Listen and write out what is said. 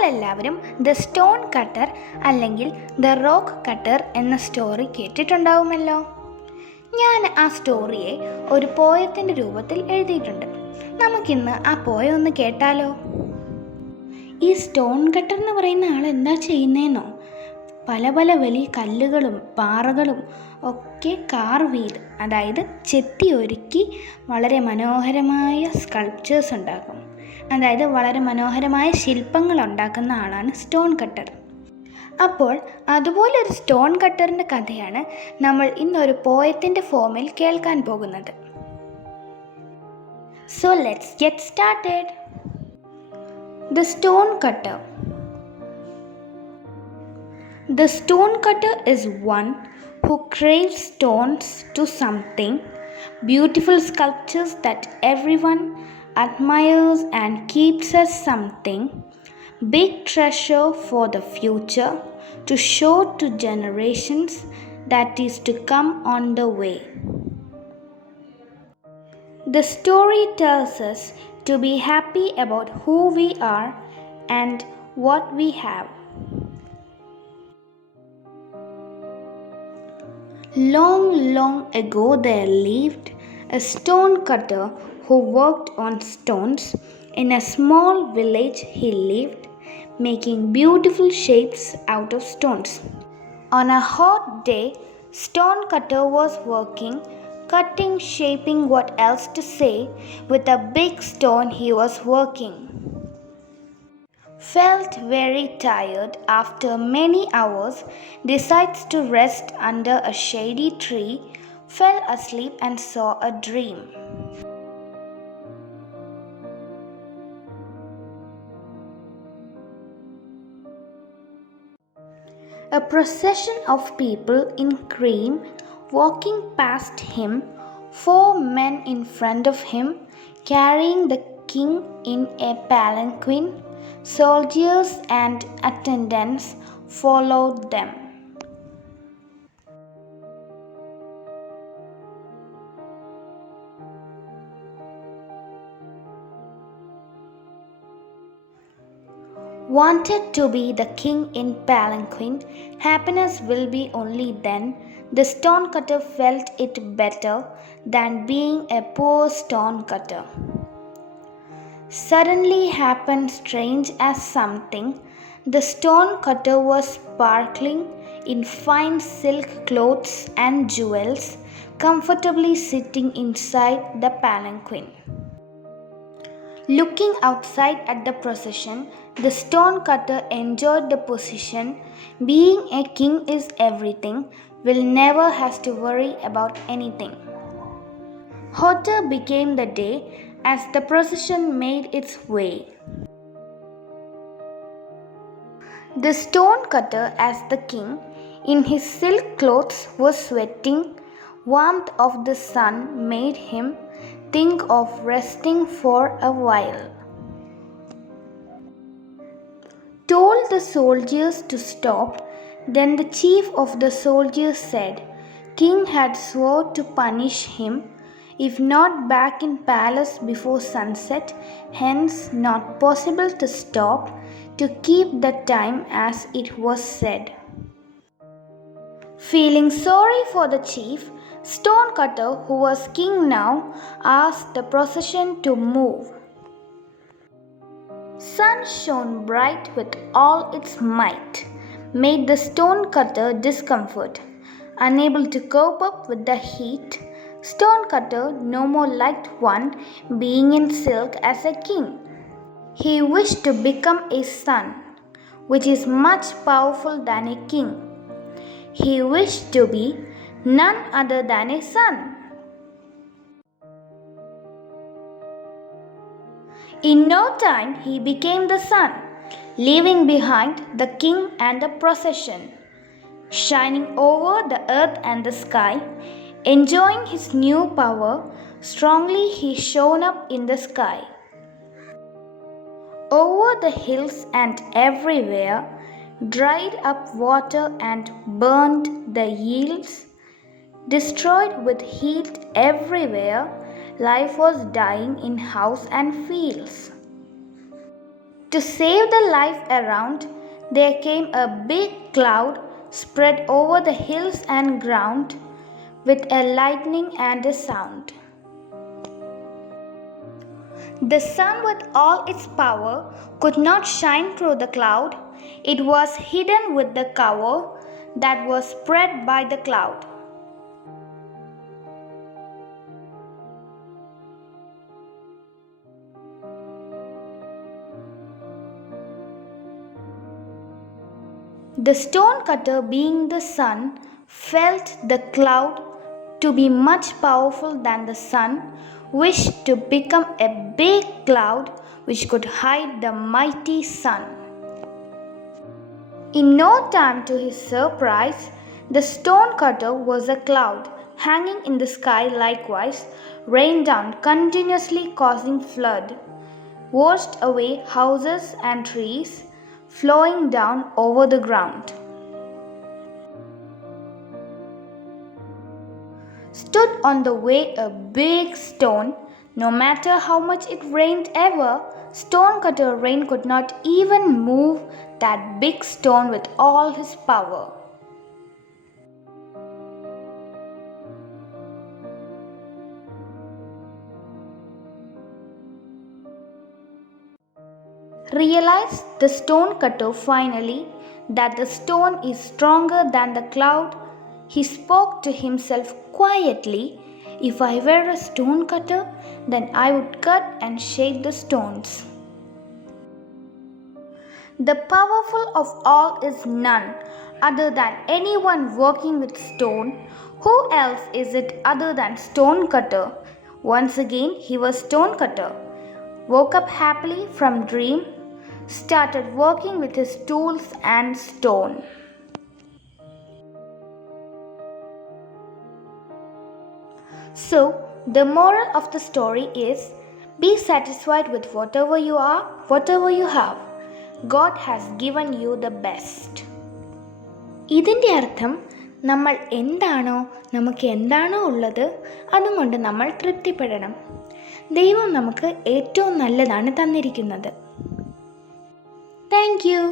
നമ്മളെല്ലാവരും the stone cutter അല്ലെങ്കിൽ the rock cutter എന്ന സ്റ്റോറി കേട്ടിട്ടുണ്ടാവുമല്ലോ. ഞാൻ ആ സ്റ്റോറിയെ ഒരു പോയത്തിൻ്റെ രൂപത്തിൽ എഴുതിയിട്ടുണ്ട്. നമുക്കിന്ന് ആ പോയ ഒന്ന് കേട്ടാലോ. ഈ സ്റ്റോൺ കട്ടർ എന്ന് പറയുന്ന ആൾ എന്താ ചെയ്യുന്നതെന്നോ, പല പല വലിയ കല്ലുകളും പാറകളും ഒക്കെ കാർവ് ചെയ്ത്, അതായത് ചെത്തി ഒരുക്കി വളരെ മനോഹരമായ സ്കൾപ്ചേഴ്സ് ഉണ്ടാക്കും. അതായത് വളരെ മനോഹരമായ ശില്പങ്ങൾ ഉണ്ടാക്കുന്ന ആളാണ് സ്റ്റോൺ കട്ടർ. അപ്പോൾ അതുപോലൊരു സ്റ്റോൺ കട്ടറിൻ്റെ കഥയാണ് നമ്മൾ ഇന്നൊരു പോയത്തിൻ്റെ ഫോമിൽ കേൾക്കാൻ പോകുന്നത്. So let's get started. The stone cutter. The stone cutter is one who craves stones to something, beautiful sculptures that everyone admires and keeps as something, big treasure for the future to show to generations that is to come on the way. The story tells us to be happy about who we are and what we have. Long, long ago there lived a stone cutter who worked on stones. In a small village he lived, making beautiful shapes out of stones. On a hot day, stone cutter was working, cutting, shaping, what else to say, with a big stone he was working. Felt very tired after many hours, decides to rest under a shady tree, fell asleep and saw a dream. A procession of people in cream walking past him, 4 men in front of him, carrying the king in a palanquin. Soldiers and attendants followed them. Wanted to be the king in palanquin, happiness will be only then. The stone cutter felt it better than being a poor stone cutter. Suddenly happened strange as something. The stone cutter was sparkling in fine silk clothes and jewels, comfortably sitting inside the palanquin. Looking outside at the procession, the stone cutter enjoyed the position. Being a king is everything, will never has to worry about anything. Hotter became the day as the procession made its way. The stone cutter, as the king, in his silk clothes was sweating. Warmth of the sun made him think of resting for a while. Told the soldiers to stop. Then the chief of the soldiers said, King had swore to punish him if not back in palace before sunset, hence not possible to stop to keep the time as it was said. Feeling sorry for the chief, stone cutter, who was king now, asked the procession to move. Sun shone bright with all its might, made the stone cutter discomfort. Unable to cope up with the heat, stone cutter no more liked one being in silk as a king. He wished to become a sun, which is much powerful than a king. He wished to be none other than a sun. In no time he became the sun, leaving behind the king and the procession. Shining over the earth and the sky, enjoying his new power, strongly he shone up in the sky. Over the hills and everywhere, dried up water and burned the yields, destroyed with heat everywhere, life was dying in house and fields. To save the life around, there came a big cloud spread over the hills and ground with a lightning and a sound. The sun with all its power could not shine through the cloud. It was hidden with the cover that was spread by the cloud. The stonecutter, being the sun, felt the cloud to be much powerful than the sun, wished to become a big cloud which could hide the mighty sun. In no time, to his surprise, the stonecutter was a cloud hanging in the sky. Likewise, rained down continuously, causing flood, washed away houses and trees, flowing down over the ground. Stood on the way a big stone. No matter how much it rained ever, stonecutter rain could not even move that big stone with all his power. Realized the stonecutter finally that the stone is stronger than the cloud. He spoke to himself quietly, "If I were a stonecutter, then I would cut and shape the stones." The powerful of all is none other than anyone working with stone. Who else is it other than stonecutter? Once again he was stonecutter. Woke up happily from dream, started working with his tools and stone. So, the moral of the story is, be satisfied with whatever you are, whatever you have. God has given you the best. ഇതിൻ്റെ അർത്ഥം, നമ്മൾ നമുക്ക് എന്താണോ ഉള്ളത് അതുകൊണ്ട് നമ്മൾ തൃപ്തിപ്പെടണം. ദൈവം നമുക്ക് ഏറ്റവും നല്ലതാണ് തന്നിരിക്കുന്നത്. Thank you.